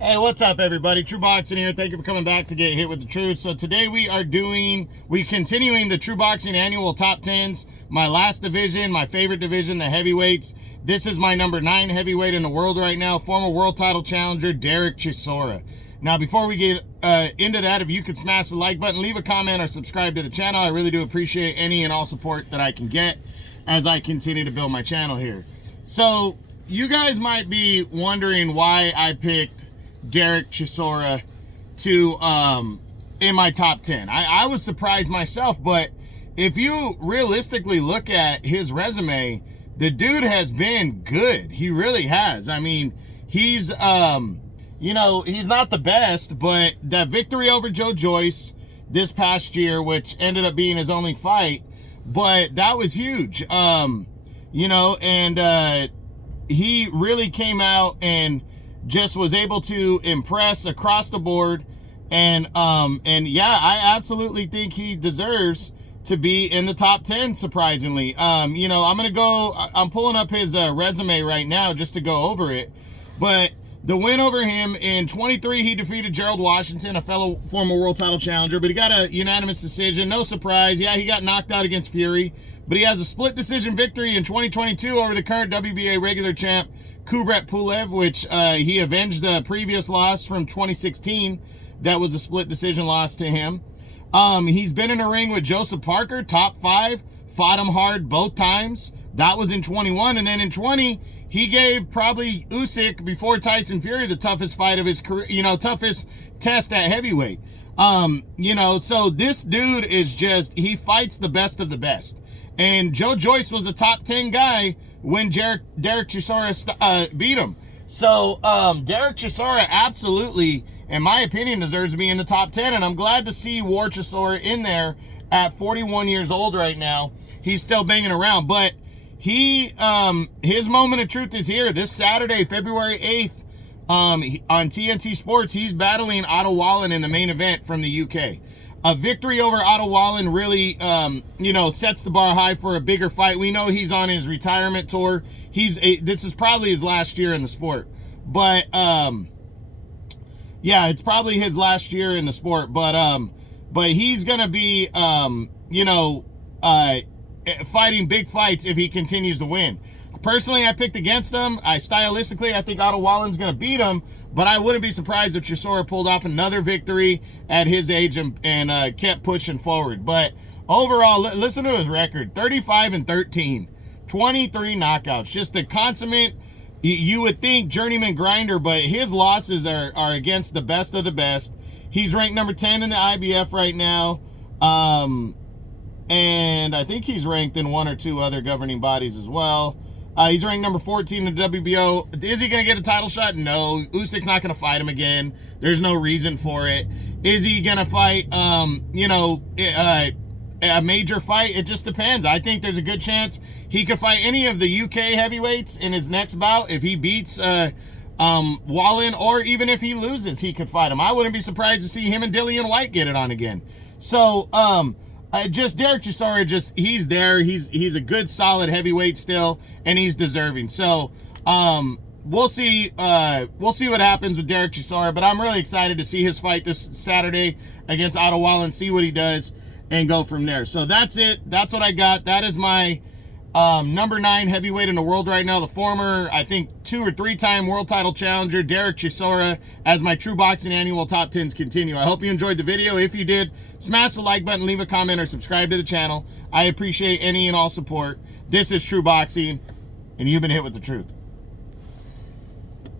Hey, what's up, everybody? True Boxing here. Thank you for coming back to Get Hit with the Truth. So today we continuing the True Boxing Annual Top 10s. My last division, my favorite division, the heavyweights. This is my number 9 heavyweight in the world right now, former world title challenger, Dereck Chisora. Now, before we get into that, if you could smash the like button, leave a comment, or subscribe to the channel. I really do appreciate any and all support that I can get as I continue to build my channel here. So you guys might be wondering why I picked Dereck Chisora to in my top 10. I was surprised myself, but if you realistically look at his resume, the dude has been good. He really has. I mean, he's you know, he's not the best, but that victory over Joe Joyce this past year, which ended up being his only fight, but that was huge. You know, and he really came out and just was able to impress across the board. And yeah, I absolutely think he deserves to be in the top 10, surprisingly. You know, I'm pulling up his resume right now just to go over it. But the win over him in 23, he defeated Gerald Washington, a fellow former world title challenger, but he got a unanimous decision. No surprise. Yeah, he got knocked out against Fury, but he has a split decision victory in 2022 over the current WBA regular champ, Kubrat Pulev, which he avenged the previous loss from 2016. That was a split decision loss to him. He's been in a ring with Joseph Parker, top 5, fought him hard both times. That was in 21, and then in 20, he gave probably Usyk before Tyson Fury the toughest fight of his career, you know, toughest test at heavyweight. You know, so this dude is just, he fights the best of the best. And Joe Joyce was a top 10 guy when Dereck Chisora beat him. So Dereck Chisora absolutely, in my opinion, deserves to be in the top 10. And I'm glad to see War Chisora in there at 41 years old right now. He's still banging around, but he his moment of truth is here this Saturday, February 8th, on TNT Sports. He's battling Otto Wallin in the main event from the UK. A victory over Otto Wallin really, you know, sets the bar high for a bigger fight. We know he's on his retirement tour. This is probably his last year in the sport, but yeah, it's probably his last year in the sport. But he's gonna be, you know, fighting big fights if he continues to win. Personally, I picked against him. Stylistically, I think Otto Wallin's going to beat him, but I wouldn't be surprised if Chisora pulled off another victory at his age and kept pushing forward. But overall, listen to his record: 35-13, 23 knockouts. Just a consummate, you would think, journeyman grinder, but his losses are against the best of the best. He's ranked number 10 in the IBF right now. And I think he's ranked in 1 or 2 other governing bodies as well. He's ranked number 14 in the WBO. Is he going to get a title shot? No. Usyk's not going to fight him again. There's no reason for it. Is he going to fight, you know, a major fight? It just depends. I think there's a good chance he could fight any of the UK heavyweights in his next bout. If he beats Wallin, or even if he loses, he could fight him. I wouldn't be surprised to see him and Dillian White get it on again. So, just Dereck Chisora, he's there. He's a good, solid heavyweight still, and he's deserving. So, we'll see what happens with Dereck Chisora, but I'm really excited to see his fight this Saturday against Otto Wallin, see what he does, and go from there. So that's it. That's what I got. That is my number 9 heavyweight in the world right now, the former, I think, 2 or 3-time world title challenger, Dereck Chisora, as my True Boxing Annual Top 10s continue. I hope you enjoyed the video. If you did, smash the like button, leave a comment, or subscribe to the channel. I appreciate any and all support. This is True Boxing, and you've been hit with the truth.